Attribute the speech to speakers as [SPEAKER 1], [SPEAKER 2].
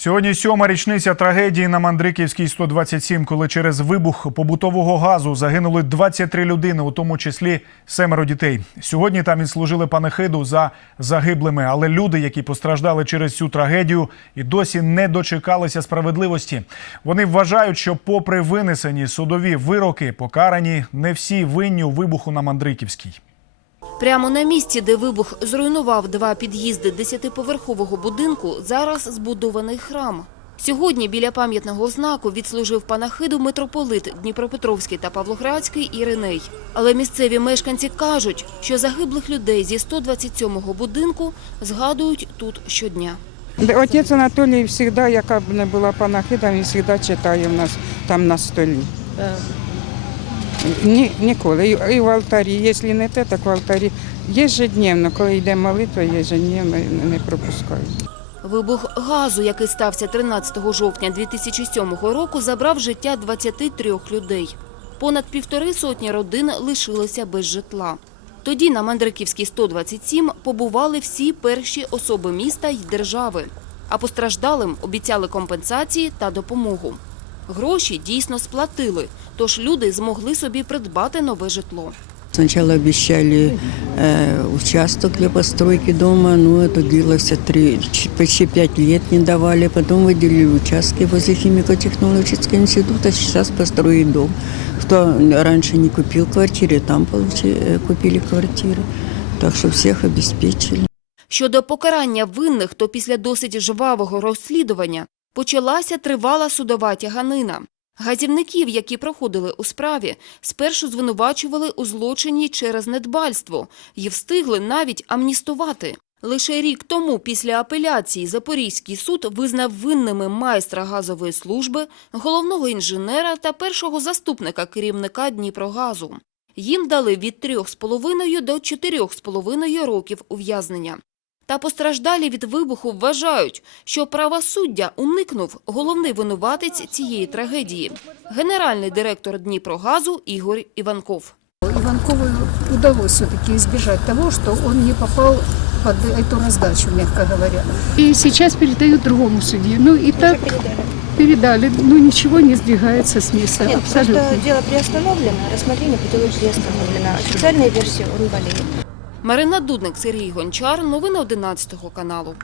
[SPEAKER 1] Сьогодні сьома річниця трагедії на Мандриківській 127, коли через вибух побутового газу загинули 23 людини, у тому числі семеро дітей. Сьогодні там відслужили панихиду за загиблими, але люди, які постраждали через цю трагедію, і досі не дочекалися справедливості. Вони вважають, що, попри винесені судові вироки, покарані не всі винні у вибуху на Мандриківській.
[SPEAKER 2] Прямо на місці, де вибух зруйнував два під'їзди десятиповерхового будинку, зараз збудований храм. Сьогодні біля пам'ятного знаку відслужив панахиду митрополит Дніпропетровський та Павлоградський Іриней. Але місцеві мешканці кажуть, що загиблих людей зі 127-го будинку згадують тут щодня.
[SPEAKER 3] Отець Анатолій завжди, яка б не була панахида, він завжди читає в нас там на столі. Ні, ніколи. І, і в алтарі, якщо не те, так в алтарі. Єжедневно, коли йде молитва, єжедневно не пропускають.
[SPEAKER 2] Вибух газу, який стався 13 жовтня 2007 року, забрав життя 23 людей. Понад півтори сотні родин лишилося без житла. Тоді на Мандриківській 127 побували всі перші особи міста й держави. А постраждалим обіцяли компенсації та допомогу. Гроші дійсно сплатили, тож люди змогли собі придбати нове житло.
[SPEAKER 4] Сначала обещали э, участок для постройки дома, но это длилось три, ч- почти пять лет не давали. Потом выделили участки возле химико-технологического института, сейчас построить дом. Кто раньше не купил квартиры, там получи, э, купили квартиры. Так что всех обеспечили.
[SPEAKER 2] Щодо покарання винних, то після досить жвавого розслідування почалася тривала судова тяганина. Газівників, які проходили у справі, спершу звинувачували у злочині через недбальство і встигли навіть амністувати. Лише рік тому, після апеляції, Запорізький суд визнав винними майстра газової служби, головного інженера та першого заступника керівника Дніпрогазу. Їм дали від 3,5 до 4,5 років ув'язнення. Та постраждалі від вибуху вважають, що правосуддя уникнув головний винуватець цієї трагедії – генеральний директор Дніпрогазу Ігор Іванков.
[SPEAKER 5] Иванкову удалось все-таки избежать того, что он не попал под эту раздачу, мягко говоря. И сейчас передают другому судье. Ну и так передали. Ну ничего не сдвигается с места.
[SPEAKER 6] Нет,
[SPEAKER 5] абсолютно.
[SPEAKER 6] просто дело приостановлено, рассмотрение по делу приостановлено. Официальная версия он болеет.
[SPEAKER 2] Марина Дудник, Сергій Гончар. Новини 11 каналу.